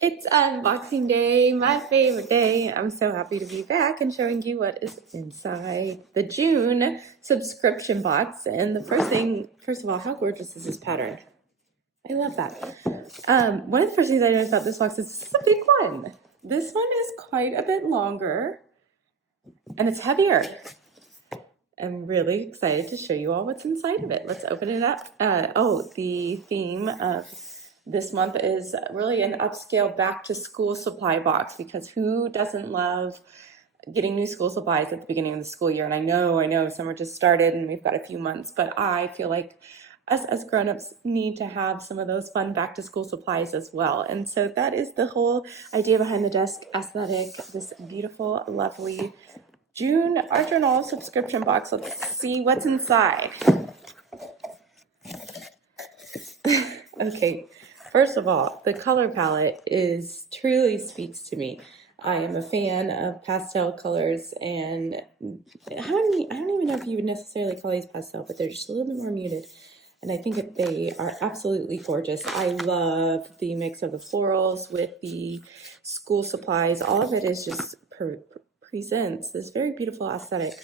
It's unboxing day, my favorite day. I'm so happy to be back and showing you what is inside the June subscription box. And the first of all, how gorgeous is this pattern? I love that. One of the first things I noticed about this box is this is a big one. This one is quite a bit longer and it's heavier. I'm really excited to show you all what's inside of it. Let's open it up. The theme of this month is really an upscale back to school supply box, because who doesn't love getting new school supplies at the beginning of the school year? And I know summer just started and we've got a few months, but I feel like us as grown-ups need to have some of those fun back to school supplies as well. And so that is the whole idea behind the desk aesthetic, this beautiful, lovely June Art Journal subscription box. Let's see what's inside. Okay, first of all, the color palette truly speaks to me. I am a fan of pastel colors, and I don't even know if you would necessarily call these pastel, but they're just a little bit more muted. And I think that they are absolutely gorgeous. I love the mix of the florals with the school supplies. All of it is just presents this very beautiful aesthetic.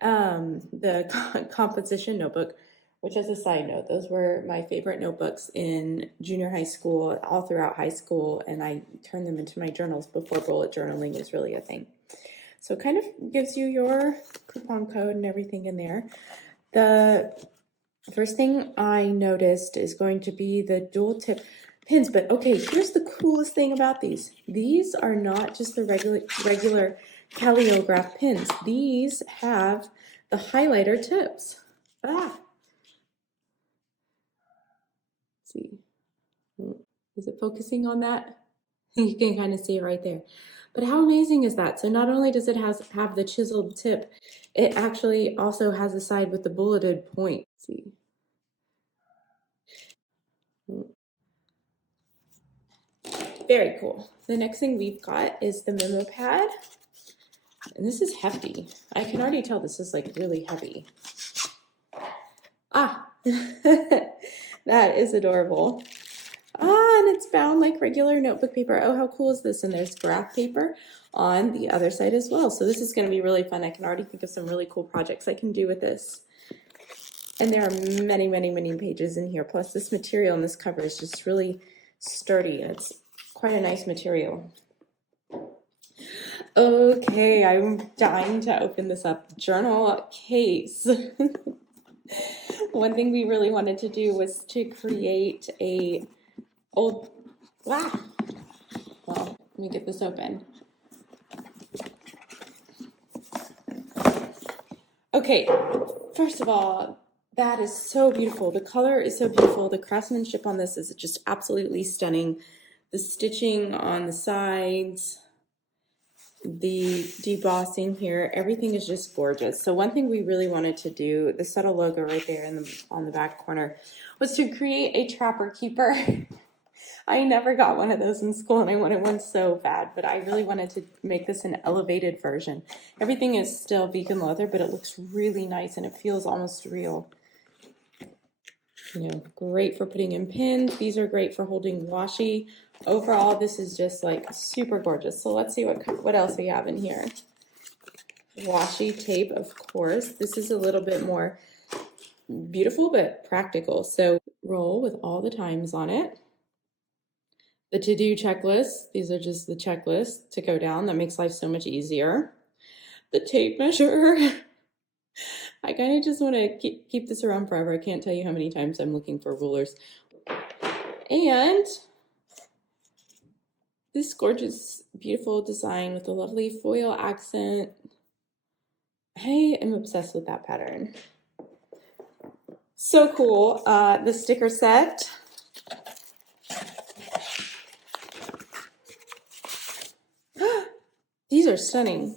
The composition notebook, which, as a side note, those were my favorite notebooks in junior high school, all throughout high school, and I turned them into my journals before bullet journaling was really a thing. So it kind of gives you your coupon code and everything in there. The first thing I noticed is going to be the dual tip pins, but okay, here's the coolest thing about these. These are not just the regular Caliograph pins. These have the highlighter tips. See, is it focusing on that? You can kind of see it right there. But how amazing is that? So not only does it have the chiseled tip, it actually also has a side with the bulleted point. See. Very cool. The next thing we've got is the memo pad. And this is hefty. I can already tell this is like really heavy. That is adorable. And it's bound like regular notebook paper. Oh, how cool is this? And there's graph paper on the other side as well. So this is going to be really fun. I can already think of some really cool projects I can do with this. And there are many, many, many pages in here. Plus this material and this cover is just really sturdy. It's quite a nice material. Okay, I'm dying to open this up. Journal case. One thing we really wanted to do was to create well, let me get this open. Okay, first of all, that is so beautiful. The color is so beautiful. The craftsmanship on this is just absolutely stunning. The stitching on the sides, the debossing here, everything is just gorgeous. So one thing we really wanted to do, the subtle logo right there on the back corner, was to create a trapper keeper. I never got one of those in school, and I wanted one so bad, but I really wanted to make this an elevated version. Everything is still vegan leather, but it looks really nice and it feels almost real. You know, great for putting in pins. These are great for holding washi. Overall, this is just like super gorgeous. So let's see what else we have in here. Washi tape, of course. This is a little bit more beautiful but practical. So roll with all the times on it. The to-do checklist. These are just the checklists to go down. That makes life so much easier. The tape measure. I kind of just want to keep this around forever. I can't tell you how many times I'm looking for rulers. And this gorgeous, beautiful design with a lovely foil accent. I am obsessed with that pattern. So cool. The sticker set. These are stunning.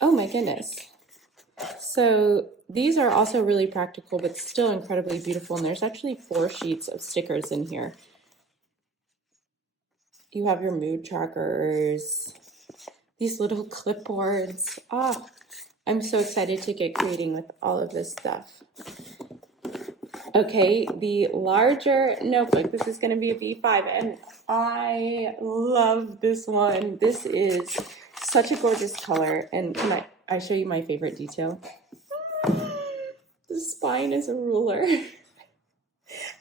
Oh my goodness. So these are also really practical, but still incredibly beautiful. And there's actually 4 sheets of stickers in here. You have your mood trackers, these little clipboards. I'm so excited to get creating with all of this stuff. Okay, the larger notebook. This is going to be a B5, and I love this one. This is such a gorgeous color, and can I show you my favorite detail? The spine is a ruler.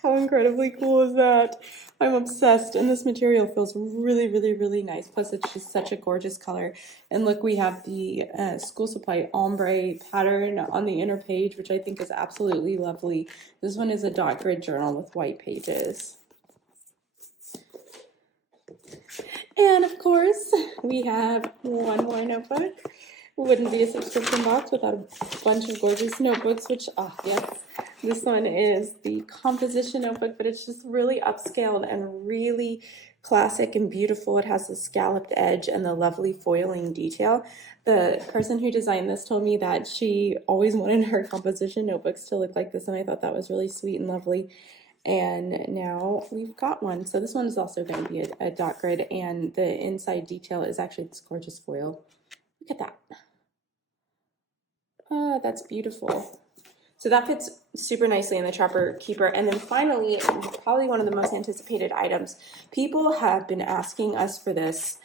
How incredibly cool is that? I'm obsessed, and this material feels really, really, really nice. Plus, it's just such a gorgeous color. And look, we have the School Supply ombre pattern on the inner page, which I think is absolutely lovely. This one is a dot grid journal with white pages. And of course, we have one more notebook. Wouldn't be a subscription box without a bunch of gorgeous notebooks, which, oh yes, this one is the composition notebook, but it's just really upscaled and really classic and beautiful. It has the scalloped edge and the lovely foiling detail. The person who designed this told me that she always wanted her composition notebooks to look like this, and I thought that was really sweet and lovely. And now we've got one. So this one is also going to be a dot grid, and the inside detail is actually this gorgeous foil. Look at that. Oh, that's beautiful. So that fits super nicely in the Trapper Keeper. And then finally, probably one of the most anticipated items. People have been asking us for this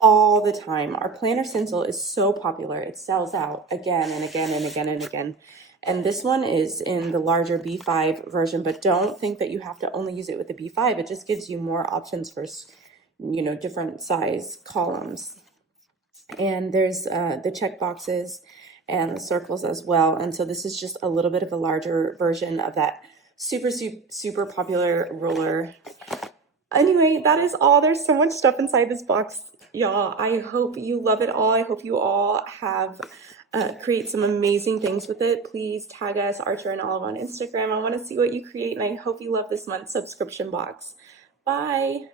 all the time. Our planner stencil is so popular. It sells out again and again and again and again. And this one is in the larger B5 version, but don't think that you have to only use it with the B5. It just gives you more options for, you know, different size columns. And there's the check boxes and the circles as well. And so this is just a little bit of a larger version of that super popular ruler. Anyway, that is all. There's so much stuff inside this box, y'all. I hope you love it all. I hope you all have create some amazing things with it. Please tag us, Archer and Olive, on Instagram. I want to see what you create, and I hope you love this month's subscription box. Bye.